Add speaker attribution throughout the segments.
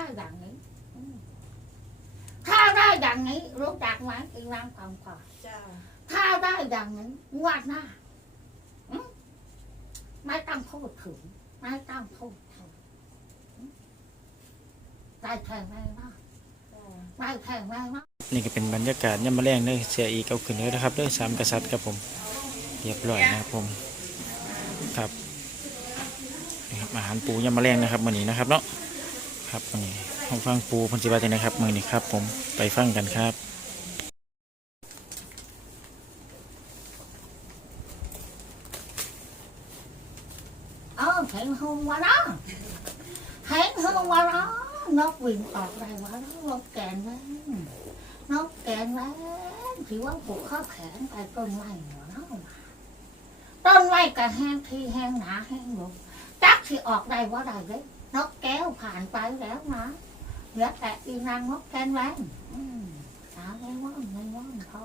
Speaker 1: ได้อย่างนี้อืมถ้าได้อย่างนี้รู้จักไหมอีนางกำก่อน
Speaker 2: จ้า
Speaker 1: ถ้าได้อย่างนี้งวดหน้าอืมไม่ต้องพูดถึงไม่ต้องพูดถึงอืมได้แข่งไหมเนาะ
Speaker 2: จ้า
Speaker 1: ได้แข่งไหมเนาะ
Speaker 3: นี่ก็เป็นบรรยากาศย่ำมะแรงเด้อเสียอีกเอาขึ้นเลยนะครับเด้อสามกษัตริย์ครับผมเรียบร้อยนะครับผมครับนี่ครับอาหารปูย่ำมะแรงนะครับมื้อนี้นะครับเนาะ ครับมือนี้ห้องฟังปูพันธิบาจังนะครับมือนี้ครับ ผมไปฟังกันครับ
Speaker 1: เออเห็นหงวะนะเห็นหงวะนะนกวิ่งออกได้วะนาะนกแกนแว้นนกแกนแว้นถือว่าผูกข้อแขนไปต้นไม้หัวเนาะต้นไม้ก็แห้งที่แห้งหนาแห้งลงจักที่ออกได้ว่าได้เลย นกแก้วผ่านไปแล้วนะเหลือแต่อีนางนกแกนแว้นอืมสาวไงว่อนไงว่อนพอ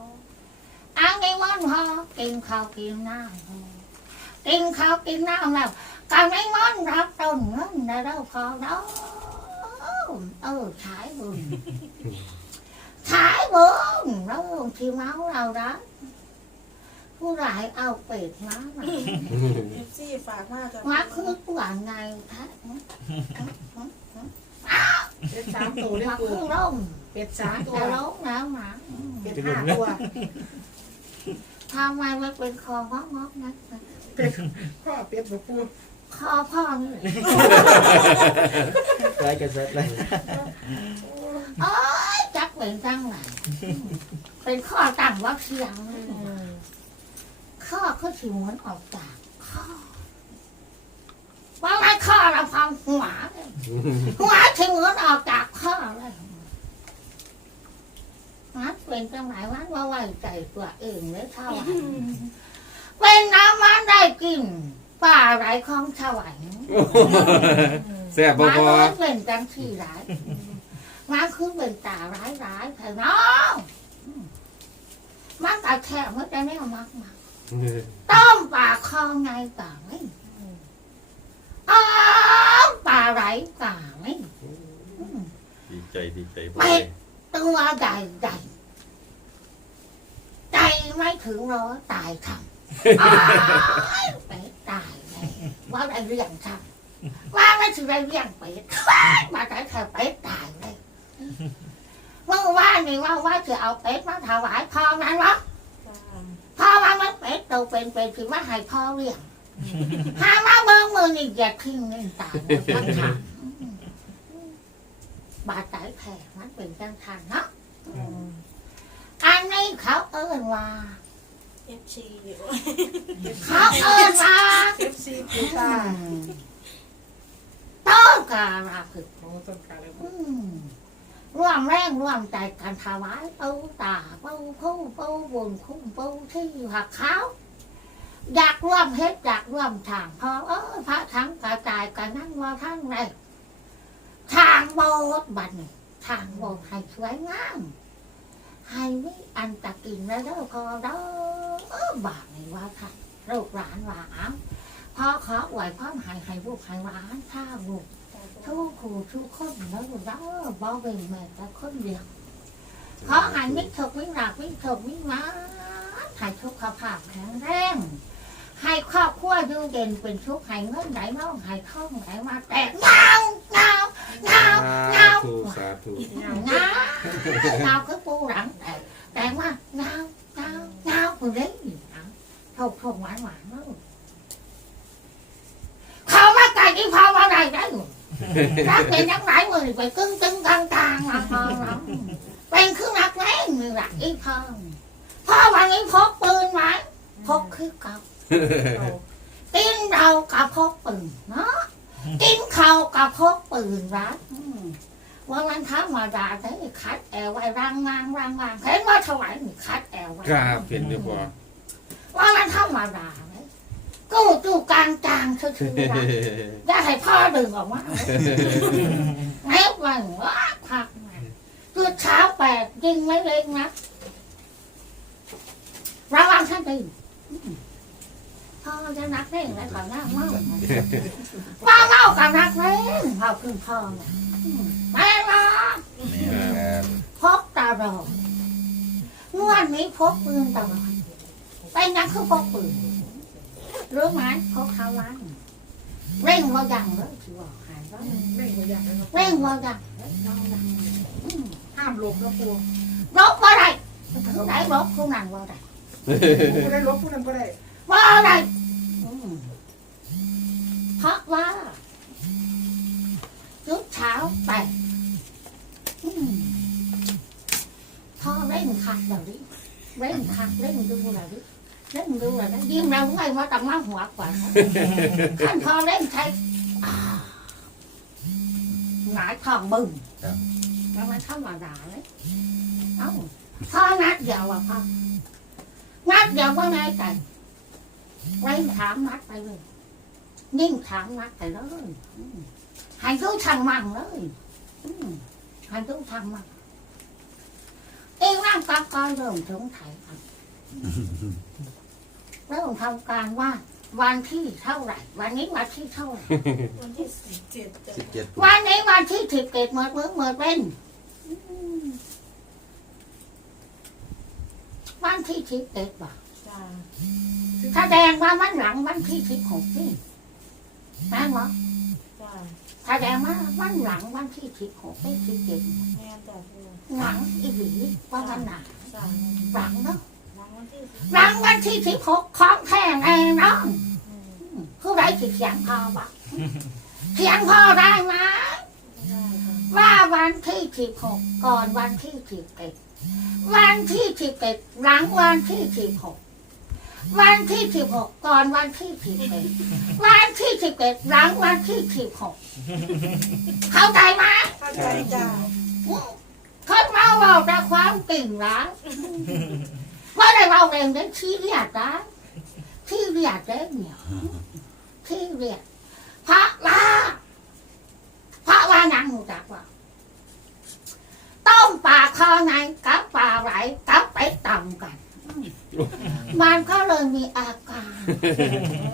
Speaker 1: เอาไงว่อนพอกินข้าวกินน้ำพอกินข้าวกินน้ำแล้ว còn mấy món rau trồng nó là đâu phò đó ừ thái bùn thái bùn đó chi máu đâu đó ผู้ร้ายเอาเป็ดมา
Speaker 2: เอฟซีฝากมากจ้ะ
Speaker 1: มาคือว่าไงท่าน
Speaker 2: เป็ดสามตัวด้วย
Speaker 1: มา
Speaker 2: กู
Speaker 1: คือร่ม
Speaker 2: เป็ดสามตัว
Speaker 1: จะล้มแล้วหมา
Speaker 2: เป็ดห้าตัว
Speaker 1: ทำไมมันเป็นคองอกงอกนะ
Speaker 2: พ่อเป็ดบอกปู
Speaker 1: คอพ่อนี่
Speaker 3: ไล่กษัตริย์เลย
Speaker 1: เอ้ยจักเป็นจังไหนเป็นข้อตั้งวัดเสียงเลย ข้อก็ถือเหมือนออกจากข้อว่าไงข้อเราฟังหัวเลยหัวถือเหมือนออกจากข้อเลยนัดเป็นจังไหนวันว่าไว้ใจตัวเองเลยเท่าไหร่เป็นน้ำมันได้กินป่าไหลของถวาย
Speaker 4: แซ่บบ่
Speaker 1: มา
Speaker 4: พอ
Speaker 1: เลยเป็นจังที่ร้ายมาคือเป็นตาร้ายร้ายๆเถอะน้องมันแต่แค่มันจะไม่เอามากมา ต้มปลาคอไงก่อนนี่อ้าวปลาไหลก่อนนี่อืม
Speaker 4: ดีใจดีใจ
Speaker 1: ไม่ตัวใหญ่ใหญ่ใจไม่ถึงร้อยตายทำอ้าวเป็ดตายเลยว่าได้เรื่องทำว่าไม่ถึงได้เรื่องเป็ดมาได้แค่เป็ดตายเลยเมื่อวานนี่ว่าว่าจะเอาเป็ดมาถวายพ่อนั้นวะ
Speaker 2: จ้า
Speaker 1: พ่อว่ามันเป็ดตัวเป็นเป็นคือว่าให้พ่อเลี้ยงหาว่าเบิ่งมือนี่อย่าทิ้งนี่ตายหมดทั้งทางบาดใจแผลมันเป็นจังทันเนาะอันนี้เขาเอิ้นว่า
Speaker 2: เอฟซี
Speaker 1: เขาเอิ้นว่า
Speaker 2: เอฟซีปูตา
Speaker 1: ต้นการาคือ
Speaker 2: โอ้ต้นกาเลย
Speaker 1: อืม ร่วมแรงร่วมใจกันถวายปูตาปูผู้ปูบุญคุ้มปูที่หักเขาอยากร่วมเฮ็ดอยากร่วมทางพอเออพระทั้งกระจายกันนั่งว่าทั้งไรทางโบสถ์บัดนทางโบสถ์ให้สวยงามให้ไม่อันตะกินแล้วเด้อพอเด้อออบาปนี่ว่าค่ะลูกหลานว่าเอ้าพอขอไหวพร้อมให้ให้ลูกให้หลานข้าลูก ทุกคู่ทุกคนแล้วเราบ่เป็นแม่แต่คนเดียวเพราะหันมิถกมิหลักมิถกมิมาให้สุกขภาพแข็งแรงให้ครอบครัวอยู่เด่นเป็นทุกข์ให้เงินไหลมาให้ท่องไหลมาแตกเงาเงาเงาเงา
Speaker 4: ธุสาธุ
Speaker 1: เงาเงาคือปูหลังแตกแต่ว่าเงาเงาเงาคนนี้ทกทกหวานหวานเขาว่าไก่ที่พอมาได้ได้ รักเป็นนักไหนมือไปกึ้งกึ้งกลางกลางมาพอแล้วเป็นคือนักไหนมือหลักอีพ่อพ่อวันนี้พกปืนไหมพกคือเก่ากินเรากับพกปืนเนาะกินเข้ากับพกปืนรักอืมวันนั้นธรรมดาได้คัดแอวไว้รังงางรังงางเห็นว่าถวายนี่คัดแอวไว้
Speaker 4: ครับเห็นด้วยพอ
Speaker 1: ว่ามันธรรมาดา เลยกูจู่กลางกลางชื่อๆนะอย่าให้พ่อดึงออกมาแม้วันว่าพักมาคือเช้าแปดยิงไม่เล็กนะระวังท่านดีพ่อจะนักเล่นอะไรก่อนหน้าเมาว่าเมากับนักเล่นพ่อคือพ่อนะอืมแม่รองงวดนี้พกปืนตลอดไปนักคือพกปืน รู้ไหมพกเขาวันเร่งว่ายังเลยที่บอกหายว่า
Speaker 2: ไม่หัวอยากเลยนะ
Speaker 1: เร่งว่ายังเราดังอืม
Speaker 2: ห้ามลบนะปู
Speaker 1: ลบว่าไรถึงไหนลบคุณนั่งว่าไร
Speaker 2: ผู้ได้ลบผู้นั้นก็ได้
Speaker 1: ว่าไรอืมเพราะว่ายุดเช้าไปอืมพอเร่งขัดเดี๋ยวนี้เร่งขัดเร่งดูเดี๋ยวนี้ เร่งดูเดี๋ยวนี้ยิ้มเราไงว่าต้องมาหัวกว่านะขั้นพอเร่งใช้อ่าหงายทองบึ้ง
Speaker 4: ครับ
Speaker 1: แล้วมันธรรมดาเลยเอ้าพอนัดเดียวอะพ่อนัดเดียวว่าไงกันไว้ถามนัดไปเลยนิ่งถามนัดไปเลยอืมใหายรู้ทางมั่งเลยอืมใหายรู้ทางมั่งเองร่างกายก็เริ่มสงสัยครับ เริ่มทำการว่าวันที่เท่าไหร่ วันนี้วันที่เท่าไหร่
Speaker 2: วันที่สิบเจ็ดจะ
Speaker 4: สิบเจ็ด
Speaker 1: วันนี้วันที่สิบเอ็ดเมื่อเมื่อเมื่อเป็นอืมวันที่สิบเอ็ดบ่
Speaker 2: จ้า
Speaker 1: แสดงว่ามันหลังวันที่สิบหกนี่แม่นบ่
Speaker 2: จ้า
Speaker 1: แสดงว่ามันหลังวันที่สิบหกไม่สิบเจ็ด
Speaker 2: แม่จ้าปู
Speaker 1: หลังอีหลีว่ามันหนัก
Speaker 2: จ้า
Speaker 1: หลังเนาะ
Speaker 2: วันที่สิบ
Speaker 1: หลังวันที่สิบหกของแท้แน่นอน
Speaker 2: อืม
Speaker 1: อืมผู้ใดสิเขียนพอบ่เขียนพอได้ไหม
Speaker 2: ได้ค่ะ
Speaker 1: ว่าวันที่สิบหกก่อนวันที่สิบเอ็ดวันที่สิบเอ็ดหลังวันที่สิบหกวันที่สิบหกก่อนวันที่สิบเอ็ดวันที่สิบเอ็ดหลังวันที่สิบหกเข้าใจไหม
Speaker 2: เข้าใจจ้า
Speaker 1: คนเราเราแต่ความเก่งนะว่าได้เราเองได้ที่เรียกนะที่เรียกได้เนี่ยที่เรียกพระว่าพระว่านังหูจักว่าต้มปลาคอในกับปลาไหลกับไปต่ำกัน มันก็เลยมีอาการ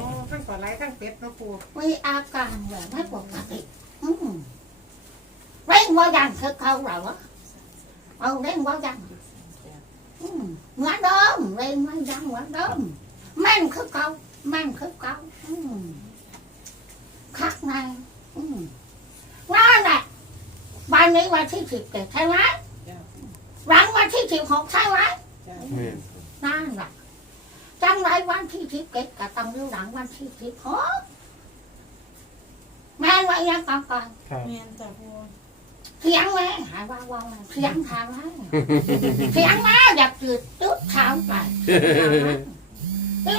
Speaker 2: อ๋อทั้งปลาไหลทั้งเป็ดเนาะปู
Speaker 1: มีอาการแบบไม่ปกติอืมเร่งว่าดังคือเขาเหรอวะเอาเร่งว่าดัง อืมเหมือนเดิมเร่งว่าดังเหมือนเดิมแม่นคือเขาแม่นคือเขาอืมคักในอืมนั่นแห เจ็ดใช่ไหม
Speaker 2: จ้า
Speaker 1: หลังวันที่สิบหกใช่ไหม
Speaker 2: จ้า
Speaker 4: แม่น
Speaker 1: นั่นแหละจังไรวันที่สิบเจ็ดกับตังเรื่องหลังวันที่สิบหกแม่นว่ายังก่อนก่อน
Speaker 3: ครับ
Speaker 2: แม่จ้าปู
Speaker 1: เสียงแม่หายว่าว่าเสียงทางให้เสียงแม่อยากจืดตุ๊บเช้าไป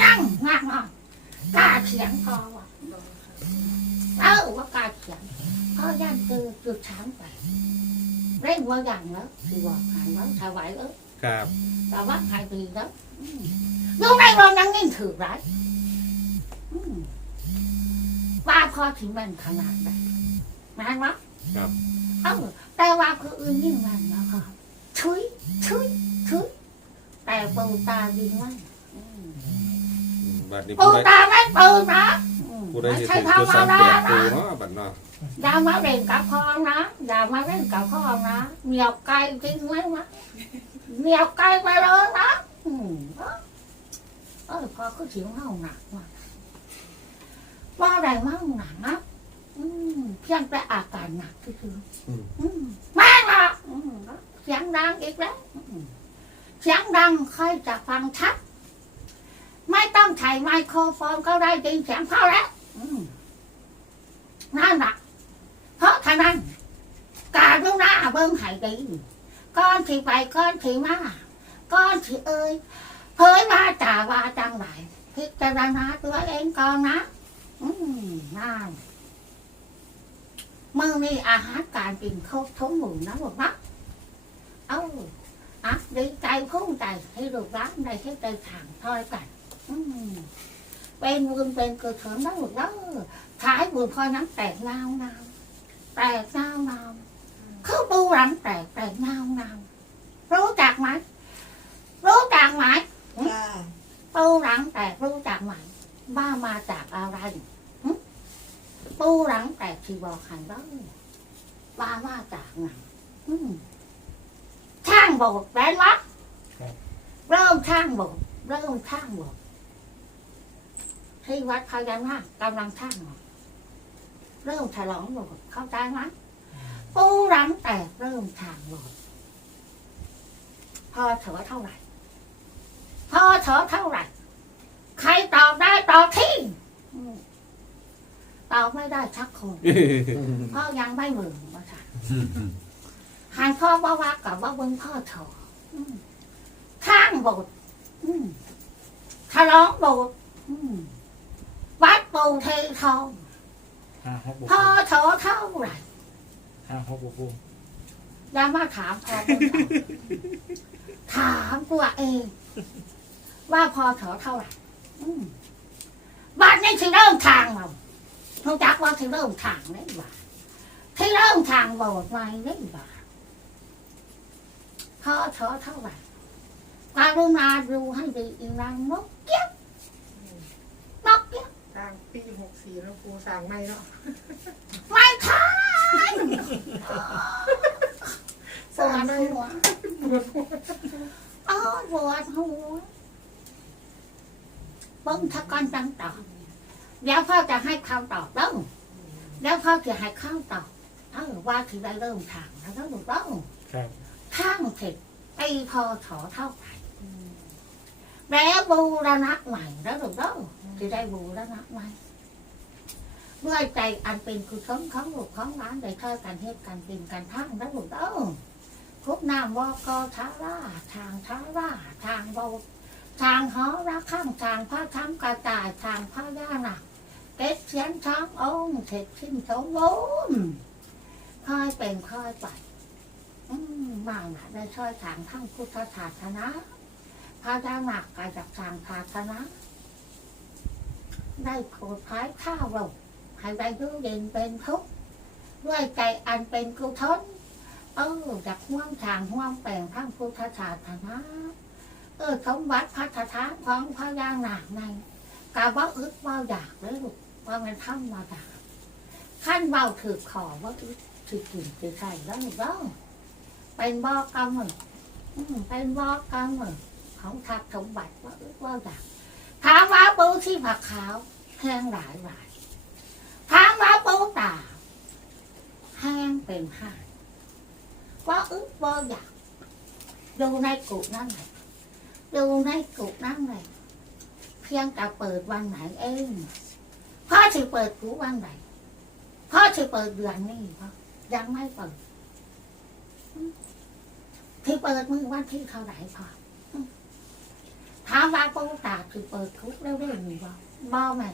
Speaker 1: ยังมากมากกล้าเสียงพอว่ะเออว่ากล้าเสียงก็ย่านคือจุดเช้าไปเร่งว่าอย่างแล้วคือว่าหายแล้วถวายเออ
Speaker 4: ครับ
Speaker 1: แต่ว่าหายดีแล้วอืมลูกในโรงนั่งนิ่งถือไรอืมว่าพอถึงมันขนาดไหนนะวะ
Speaker 4: ครับ
Speaker 1: เอ้าแต่ว่าคืออื่นยิ่งมันนะคะชุยชุยชุยแต่ปูตายิงมันอืม
Speaker 4: บัดนี้
Speaker 1: ปู
Speaker 4: ผู้ใด
Speaker 1: ตาไม่ปูนะอืม
Speaker 4: ผู้ใด
Speaker 1: ไม่
Speaker 4: สิ
Speaker 1: ใช่
Speaker 4: ถึง
Speaker 1: ธรร
Speaker 4: ตัว
Speaker 1: ม
Speaker 4: สาม
Speaker 1: ดา
Speaker 4: แปดปู
Speaker 1: นะ
Speaker 4: เนาะบัดเนาะ
Speaker 1: อย่ามาเล่นกับพ่อนะอย่ามาเล่นกับพ่อนะเหนียวไกลจริงไหมวะเหนียวไกลไปเลยนะอืมเออพอก็เสียงเมาหนักว่ะว่าอะไรเมาหนักนะ อืมเพียงแต่อาการหนักคืออืมแม่งอะอืมเสียงดังอีกแล้วอืมเสียงดังค่อยจะฟังชัด ไม่ต้องใช้ไมโครโฟนก็ได้ยินเสียงเข้าแล้วอืมนั่นแหละเพราะฉะนั้น การดูหน้าเบิ้งไห้ดีก้อนที่ไปก้อนที่มาก้อนที่เอ้ยเผยมาจ่าว่าจังไหนพิจารณาตัวเองก่อนนะ อืมนั่น มื่อนี้อาหารการกินครบทั้งหมดนะบอกนะเอ้าอะดีใจภูมิใจให้ลูกร้านได้ให้ใจทางทอยกัน อืมเป็นบุญเป็นกุศลนะลูกนะขายบุญพอน้ำแตกเงาเงาแตกเงาเงาคือปูรังแตกแตกเงาเงารู้จักไหมรู้จักไหม
Speaker 2: จ้า
Speaker 1: ปูรังแตกรู้จักไหมว่ามาจากอะไร หึปูรังแตกที่บอกหันแล้วว่ามาจากไหนอืมช่างโบสถ์แม่นวะเริ่มช่างโบสถ์เริ่มช่างโบสถ์ที่วัดพญานาคกำลังช่างโบสถ์เริ่มฉลองโบสถ์เข้าใจไหมปูรังแตกเริ่มช่างโบสถ์พอเถอเท่าไหร่พอเถอเท่าไหร่ใครตอบได้ตอบที่อืม ตอบไม่ได้ชักคนพ่อยังไม่มือมาค่ะหานพ่อว่าว่ากับว่าเบิ้งพ่อเถออืมข้างโบสถ์อืมฉลองโบสถ์อืมวัดปูเททอง
Speaker 3: ห้าหก
Speaker 1: พ่อเถอเท่าไหร่
Speaker 3: ห้าหกปู
Speaker 1: อย่ามาถามพ่อเบิ้งเอาถามตัวเอง ว่าพอเถอเท่าไหร่อืมบ้านนี้ที่เริ่มทางเรา เขาจักว่าที่เริ่มทางนี่บ้าที่เริ่มทางโบสถ์ใหม่นี่บ้าพอเถอเท่าไหร่การุณาดูให้ดีอีกรังนกเกี้ยบนกเกี้ยบ
Speaker 2: สร้างปีหกสี่แล้วปูสร้างไม่เนาะ
Speaker 1: ไม่ทันป
Speaker 2: สร้าง
Speaker 1: วด
Speaker 2: ไม่
Speaker 1: หัว
Speaker 2: ปวดหัว
Speaker 1: อ๋อปวดหัวเบิ้งทะกอนจังตอบเดี๋ยวพ่อจะให้คำตอบแล้วเดี๋ยวพ่อจะให้คำตอบเออว่าที่ได้เริ่มทางแล้วถูกต้อง
Speaker 3: ครับ
Speaker 1: ข้างเสร็จไอ้พอถอเท่าไหร่แล้วบูรณะใหม่แล้วถูกต้องที่ได้บูรณะใหม่เมื่อใจอันเป็นกุศลของลูกของหลานได้เท่ากันเฮ็ดกันเป็นกันทั้งแล้วถูกต้องทุกนามวกทาราทางทาราทางโบทางหอระข้างทางพระธรรมกระจายทางพระย่านาค เก็ดเสียนช้างองค์เสร็จสิ้นสมบูรณ์ค่อยเป็นค่อยไปมบางน่ะได้ช่วยทางทั้งพุทธศาสนาพระเจ้าหนักกายจากทางศาสนาได้โปรดท้ายข้าวเราให้ได้อยุ่เย็นเป็นทุกข์ด้วยใจอันเป็นกุศลเออจากห่วงทางห่วงแปลงทั้งพุทธศาสนาเออสมบัติพัฒฐาของพระยางหนักในกาว่าอึดว่าอยากเลยลูก ว่ามันทำมาดาขั้นเบาถือขอว่าถือกินถือใส่แล้วหรือเปล่าเป็นบอกรรมมึงอืมเป็นบอกรรมของทักสมบัติว่าว่าอยากถามว่าปูที่ผักขาวแห้งหลายหลายถามว่าปูตาแห้งเป็นห้าว่าอึดว่าอยากดูในกุนั่นเลยดูในกุนั่นเลยเพียงแต่เปิดวันไหนเอง พ่อจะเปิดกุวันไหนพ่อจะเปิดเดือนนี้พ่อยังไม่เปิดที่เปิดมือวันที่เท่าไหร่พออืมถามว่าปูตาคือเปิดคุกแล้วได้หรือเปล่าบ่แม่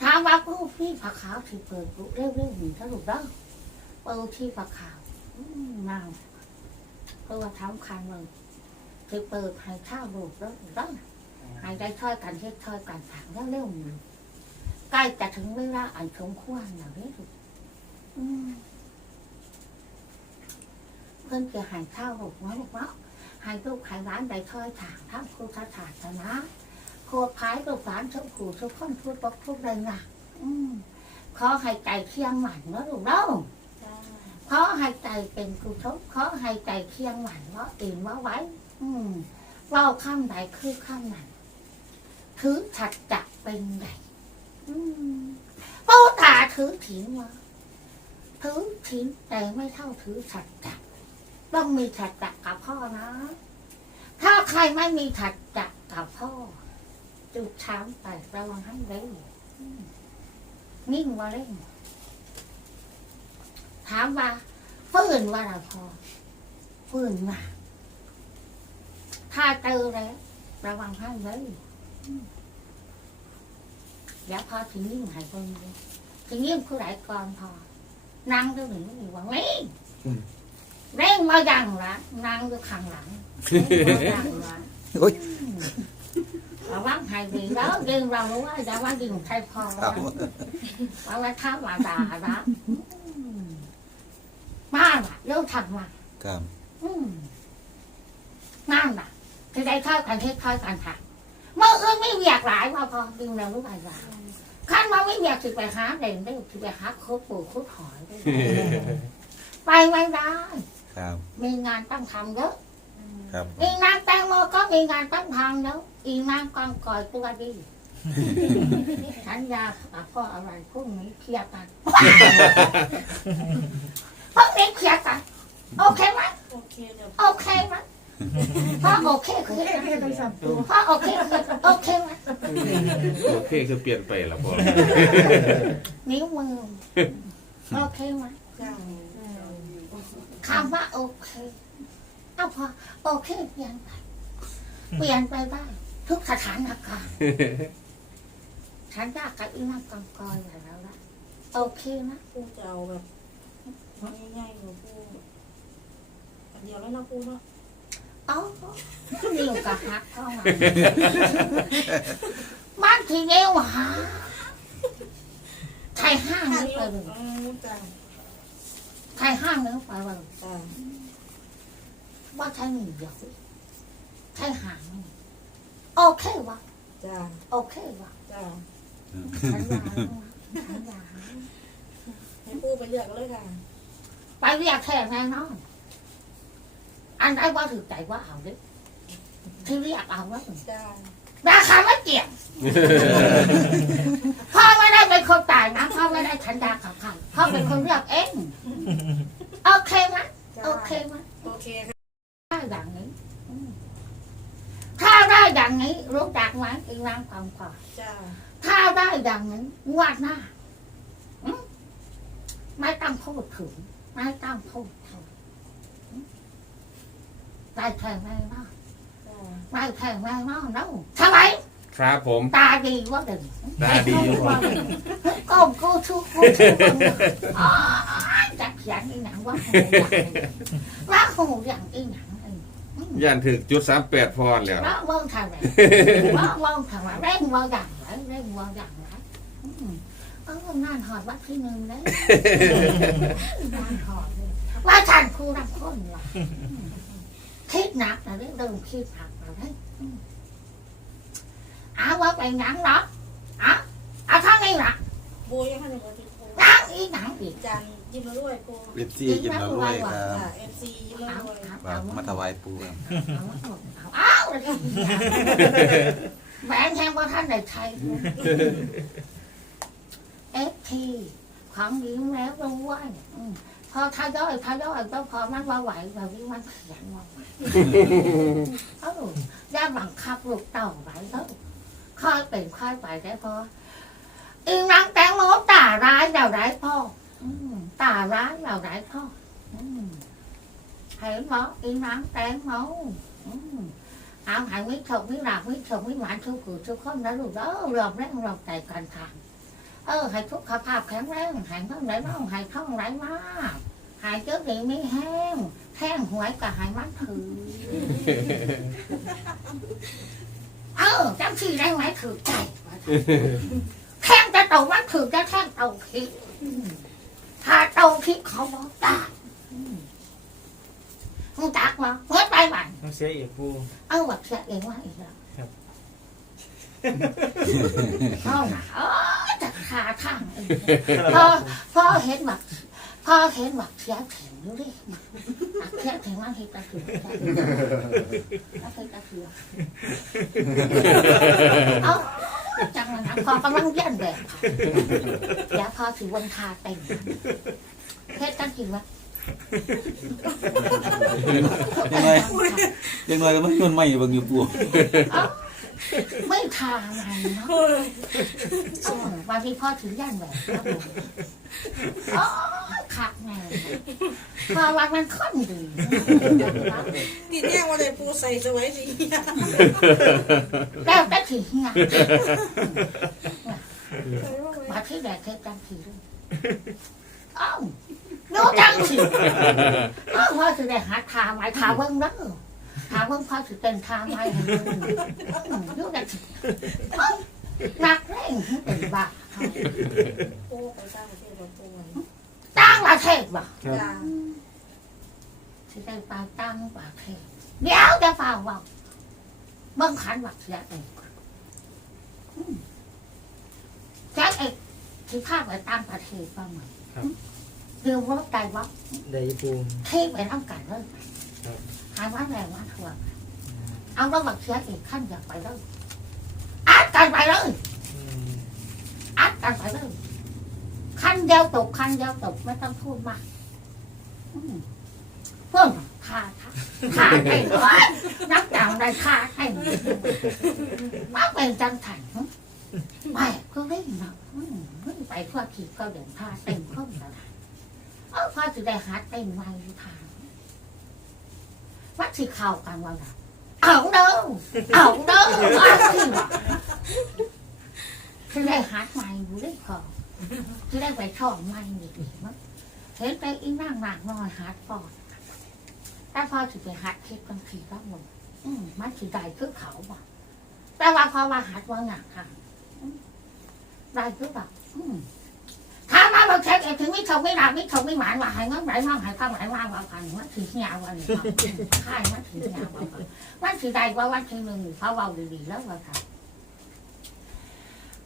Speaker 1: ถามว่าปูพี่ผักขาวคือเปิดคุกเร็วๆหนึ่งสรุปแล้วปูที่ผักขาวอืมนั่งตัวทำคันเลยคือเปิดให้ข้าวลูกแล้วแล้ว ให้ได้ช่วยกันเฮ็ดช่วยกันถางแล้วเร็วๆใกล้จะถึงเวลาอันสมควรแล้วนี่ลูกเพิ่อนจะใหายข้าวหกน้อยเนาะหายลูกใหายร้านใดถ้อยถางทั้งครูทัศาสนาโคพายลูกหลานทุกขู่ทุกคนทุกปกทุกใดงะขอให้ใจเคียงหมันเนาะลูกเนาะขอให้ใจเป็นกุศลขอให้ใจเคียงหมันเนาะตื่นว่าไว้ อืมเล่าข้ามใดคือข้ามนั้น ถือฉัดจักเป็นใหญ่อืมปูตาถือถิ่นวะถือถิ่นแต่ไม่เท่าถือฉัดจักต้องมีฉัดจักกับพ่อนะ ถ้าใครไม่มีฉัดจักกับพ่อจุดช้างไประวังให้เร็วนิ่งว่าเร่งถามว่าฟื้นว่าเราพอฟื้นมาถ้าเจอแล้วระวังให้เลย อืมเดี๋ยวพอถึงยิ่งหายคนเลยถึงยิ่งผู้ไหนก่อนพอนั่งตรงนี้อยู่ว่าเร่งเร่งมาดังละนั่งอยู่ข้างหลังเร่งมาดังละ
Speaker 5: โอ้ย
Speaker 1: ระวังให้ดีแล้วยิงเรารู้ว่าจะว่ายิงใครพอ
Speaker 5: ครับ
Speaker 1: ว่าว่าข้าวว่าด่าละอืมมาละเร็วทำมา
Speaker 5: ครับ
Speaker 1: อืมนั่นล่ะจะได้เข้ากันเทศเข้ากันค่ะ เมื่ออื่นไม่เวียกหลายว่าพอยิงเรารู้ไปว่าขั้นมาไม่เวียกสิไปหาเด่นได้สิไปหาโคตรปู่โคตรหอยได้ไปไม่ได้
Speaker 5: ครับ
Speaker 1: มีงานต้องทำเยอะ
Speaker 5: ครับ
Speaker 1: อีนางแตงโมก็มีงานต้องทำเยอะอีนางกองกอยตัวดีฉันยากับพ่ออะไรพรุ่งนี้เคลียร์กันพรุ่งนี้เคลียร์กันโอเคไหม
Speaker 6: โอเค
Speaker 1: ไหม พ่อโอเคเคลียร์กัน
Speaker 2: แค่ต้องสับตัว
Speaker 1: พ่อโอเคคลียร์กันโอเคไหม
Speaker 4: โอเคคือเปลี่ยนไปแล้วพอ
Speaker 1: นิ้วมือโอเคไหมคำว่าโอเคเอาพอโอเคเปลี่ยนไปเปลี่ยนไปได้ทุกสถานการณ์ฉันยากกับอีนักกองกอยอย่างแล้วละโอเคนะ
Speaker 6: ปูจะเอาแบบง่ายๆหนูปูอันเดียวแล้วนะปูเนาะ
Speaker 1: อ๋อนิ้วกับฮักเข้ามาบ้านที่นิ้วหาใครห้างนี้ไปเลย
Speaker 6: อืมจ้า
Speaker 1: ใครห้างนี้ไปเลย
Speaker 6: จ้า
Speaker 1: ว่าใครหนึ่งเดียวใครหางนี่โอเควะ
Speaker 6: จ้า
Speaker 1: โอเควะ
Speaker 6: จ้า
Speaker 1: ฉันยาแล้วนะฉันยา
Speaker 6: ให้ปูไปเลือกเลยค่ะ
Speaker 1: ไปเรียกแค่แน่นอน อันไหนว่าถือใจว่าเอาดิที่เรียกเอาว่า
Speaker 6: จ้า
Speaker 1: ราคาไม่เกี่ยงพ่อไม่ได้เป็นคนจ่ายนะพ่อไม่ได้ฉันยากับใครพ่อเป็นคนเรียกเองโอเคไหม
Speaker 6: จ้า
Speaker 1: โอเคไหม
Speaker 6: โอเคค่ะ
Speaker 1: ได้อย่างนี้อืมถ้าได้อย่างนี้รู้จักไหมอีนางความก่อน
Speaker 6: จ้า
Speaker 1: ถ้าได้อย่างนี้งวดหน้าอืมไม่ต้องพูดถึงไม่ต้องพูดถึงอืม ได้แข่งแน่นอน
Speaker 6: จ้า
Speaker 1: ได้แข่งแน่นอนแล้วทำไม
Speaker 4: ครับผม
Speaker 1: ตาดีว่าเด่น
Speaker 4: ตาดีว่า
Speaker 1: ก้มกูชุกกูชุกอ๋อจักยันอีหนังว่าหูอย่างนี้ว่าหูอย่างอีหนังเองอืม
Speaker 4: ย่านถึกจุดสามแปดพรแล้ว
Speaker 1: đó vâng thằng này đó vâng thằng này đấy vâng rằng đấy đấy vâng rằng đấy ơ nan hỏi bác sĩ ngừng đấy nan hỏi bác thành khu đang con rồi khít nạt là đấy đừng khít nạt là đấy áo quá bày nắng đó à à thằng này nè
Speaker 6: ปูยังให้ หนูกินปู
Speaker 1: đáng ý nắng gì
Speaker 6: จานยิ้มแล้วด้วยปู
Speaker 5: เอฟซียิ้มแล้วด้วยครับ
Speaker 6: จ้าเอฟซียิ้มแล้ว
Speaker 1: áo
Speaker 6: ด้วย
Speaker 1: áo
Speaker 5: ครับ
Speaker 1: áo
Speaker 5: มาถวายปูครับ
Speaker 1: áo áo rồi mẹ anh xem qua thanh này thầy เอฟทีของยิ้มแล้วด้วยอืม พอทายอยทายอยก็พอมันว่าไหวแบบนี้มันขยันว่าไหวเออย่าบังคับลูกเต่าไว้แล้วค่อยเป็นค่อยไปได้พออีนางแตงโมตาร้ายเราร้ายพ่อตาร้ายเราร้ายพ่อเห็นบ่อีนางแตงโมอืมเอาหายวิถกวิหลาบวิถกวิหวานทุกข์ทุกคนนะลูกเด้อรอบแรกรอบใจกันทาง เออให้ทุกขภาพแข็งแรงหายท้องไหลน้องหายท้องไหลมากหายเจ้าดีไม่แห้งแห้งหวยกับหายมันถือ เออจำชื่อได้ไหมถือใจแข้งจะเต่ามันถือจะแข้งเต่าคิดถ้าเต่าคิดเขาบอกตายมึงจักมาเมื่อไปบัน
Speaker 3: ต้องเสียอีกปู
Speaker 1: เอาบักเสียเองว่าอีกแล้ว
Speaker 3: ครับ
Speaker 1: เอาหนาเออจะ ขาทางเองพอพอเห็นบักพอเห็นบักเสียแข็งอยู่ดิบักเสียแข็งมันเห็นตะเกียบแล้วเห็นตะเกียบเอาจังเลยนะพอกำลังเย็นแบบเดี๋ยวพอถือวันทาเต็มเฮ็ดกันกินวะ
Speaker 5: ยังไงยังไงก็มันมันไม่เบิ่งอยู่ปู
Speaker 1: ไม่ทาไงเนาะเออบางทีพ่อถือย่านแบบครับผมอ๋อขาดไงพอวันมันค่อนดี
Speaker 6: ทีเนี้ยว่าเลยปูใส่สวยสิ
Speaker 1: แล้วแต่ถือไงมาที่แดกเคยจังสีด้วยเอ้าดูจังสิเอ้าพ่อสิได้หาทาไม้ทาเบิ้งเด้อ ทาเบิ้งพ่อสิเป็นทาไม้ให้เบิ่งอืมดูจังสิเอ้านักเล่นเป็นบ้า
Speaker 6: ปูไปสร้างประเทศของปูไว้
Speaker 1: ตั้งประเทศบ่
Speaker 6: จ้า
Speaker 1: สิได้ไปตั้งประเทศเดี๋ยวจะฟังว่าเบิ้งขันบักเสียเองก่อนอืมแจ็คเอกที่พาไปตั้งประเทศบ้างไหม
Speaker 3: ครับ
Speaker 1: อเรื่องรถใจวะ
Speaker 7: ได้ปู
Speaker 1: เทไปน้ำกันเลย
Speaker 7: ครับ
Speaker 1: หายว่าแรงว่าถ่วเอาแล้วบักเสียอีกขั้นอยากไปเลยอัดกันไปเลย
Speaker 7: อั
Speaker 1: ดกันไปเลยขั้นเดียวตกขั้นเดียวตกไม่ต้องพูดมากเพิ่มค่าค่าค่าให้ด้วยนักจังได้ค่าให้มาเป็นจังถันไม่ก็ได้หนักอืมไปทั่วทีก็เดินท่าเต็มข้นแล้วนะเออพอจะได้หาเต็มไว้ทาง วัดที่เข้ากันว่าไงเอาเด้อเอาเด้อว่าที่ว่าจะได้หาใหม่อยู่ได้พอจะได้ไปช่องใหม่ดีๆมั้งเห็นไปอีนั่งหนักน้อยหาปอดแต่พอจะไปหัดคิดบางทีก็มึงอืมมันสิได้คือเขาบ่แต่ว่าพอว่าหัดว่าหนักค่ะอืมได้คือแบบอื มถ้ามาเช็คเองถึงไม่ชมไม่รักไม่ชมไม่หวานว่าห้เงินไหลมั่งห้ความไหลมั่งว่าพันมันถือยาววันนี้ครับใช่มันถือยาววันนี้วันที่ใดว่าวันที่หนึ่งเขาเบาดีๆแล้วว่าค่ะ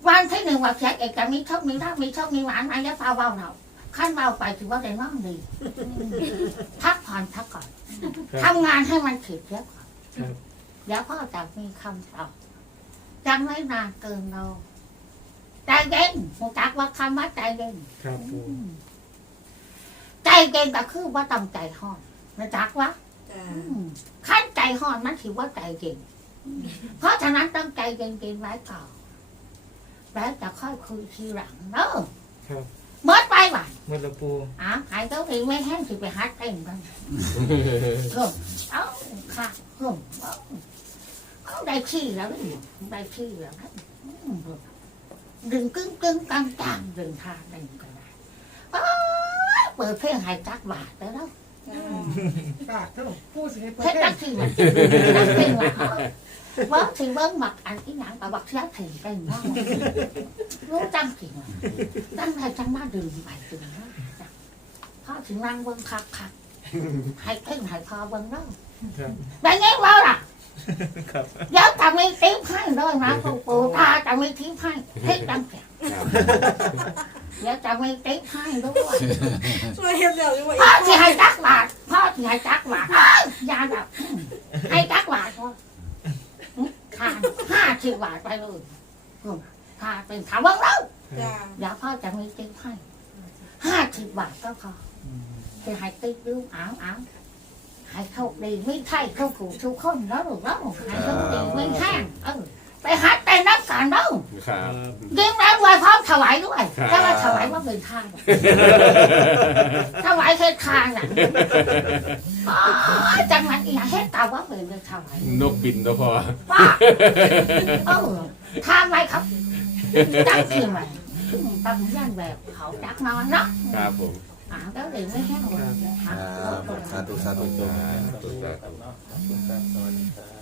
Speaker 1: วันที่หนึ่งว่าเช็คเอกจะมีโชคมีลาภมีโชคมีหวานมาแล้วเบาเบาเราขั้นเบาไปถือว่าได้น้องดีพักผ่อนพักก่อนทำงานให้มันถึงแล้วก่อน
Speaker 7: ครับ
Speaker 1: เดี๋ยวพ่อจะมีคำตอบยังไม่นานเกินเรา ใจเย็นรู้จักว่าคำว่าใจเย็น
Speaker 7: ครับปู
Speaker 1: ใจเย็นก็คือว่าต้องใจห่อนรู้จักวะ
Speaker 6: จ้า
Speaker 1: อืมขั้นใจห่อนมันถือว่าใจเย็นเพราะฉะนั้นต้องใจเย็นๆไว้ก่อนแล้วจะค่อยคุยทีหลังเนอะ
Speaker 7: ครับ
Speaker 1: เมื่อไปว่ะ
Speaker 7: หมดและปู
Speaker 1: อ้าวหายตัวเองไม่แห้งสิไปฮัดเต้นกันเพิ่มเอ้าค่ะเพิ่มเอ้าเขาได้ขี้แล้วนี่ได้ขี้แล้วนะอืม ดึงกึ้งกึ้งกลางกลางดึงทางดึงก็ได้อ้าวเปิดเพลงใหายจักบาทแล้วเนาะ
Speaker 6: จ้า
Speaker 2: ปากเท่าปูสิให้
Speaker 1: เพ
Speaker 2: เปิ
Speaker 1: ล
Speaker 2: ด
Speaker 1: ง
Speaker 2: เพล
Speaker 1: จั
Speaker 2: ง
Speaker 1: กที่มันจักเพลงว่าเบิ้งถึงเบิ้งหมักอันที่หนังกับบักเสียถึงเป็นว่ารู้จังสิว่าตั้งใจจังมาดื่มไปดื่มมาพ่อถึงนั่งเบิ้งคักคักๆให้เพ่งให้พอเบิ้งเนาะ
Speaker 7: ครับ
Speaker 1: ได้ไงวะล่ะ
Speaker 7: ครับ
Speaker 1: เดี๋ยวจะมีทิปให้ด้วยนะปู่ปู่ตาจะมีทิปให้เฮ็ดจังเสีย
Speaker 4: ครับ
Speaker 1: เดี๋ยวจะมีทิปให้ด้วย
Speaker 6: ช่วยเฮ็ดเดี๋ยวนี้ว่า
Speaker 1: พ่อที่ให้จักบาทพ่อที่ให้จักบาทอ้าวอย่าแบบให้จักบาทพ่อทานห้าสิบบาทไปเลยอืมถ้าเป็นถามว่าเรา
Speaker 6: จ้า
Speaker 1: เดี๋ยวพ่อจะมีทิปให้ห้าสิบบาทก็พอจะให้ทิปดูอ้าวอ้าว ให้โชคดีไม่ใช่เข้าขู่ทุกคนแล้วหรือเปล่าให้โชคดีไม่แห้งเออไปหัดเต้นนักการเด้อ
Speaker 4: ครับ
Speaker 1: ยิงแล้วรวยพร้อมถวายด้วย
Speaker 4: ครับ
Speaker 1: แต่ว่าถวายว่าเป็นทางถวายเฮ็ดทางอะอ๋อจังหวัดอีหยังเฮ็ดตาว่าเป็นเรื่องถวาย
Speaker 4: นกบินตัวพอ
Speaker 1: ป้าเออทำไมครับจังสิไหมอืมตำยันแบบเขาจักนอนเนาะ
Speaker 4: ครับผม
Speaker 1: อ่าแล้วเดี๋ยวไม่แห้งหมดค
Speaker 5: ค
Speaker 1: รั
Speaker 5: รับ
Speaker 1: บ
Speaker 5: สาธุสาธุ
Speaker 4: สาธุสาธุ
Speaker 7: ขอบคุณครับสวัสดีครับ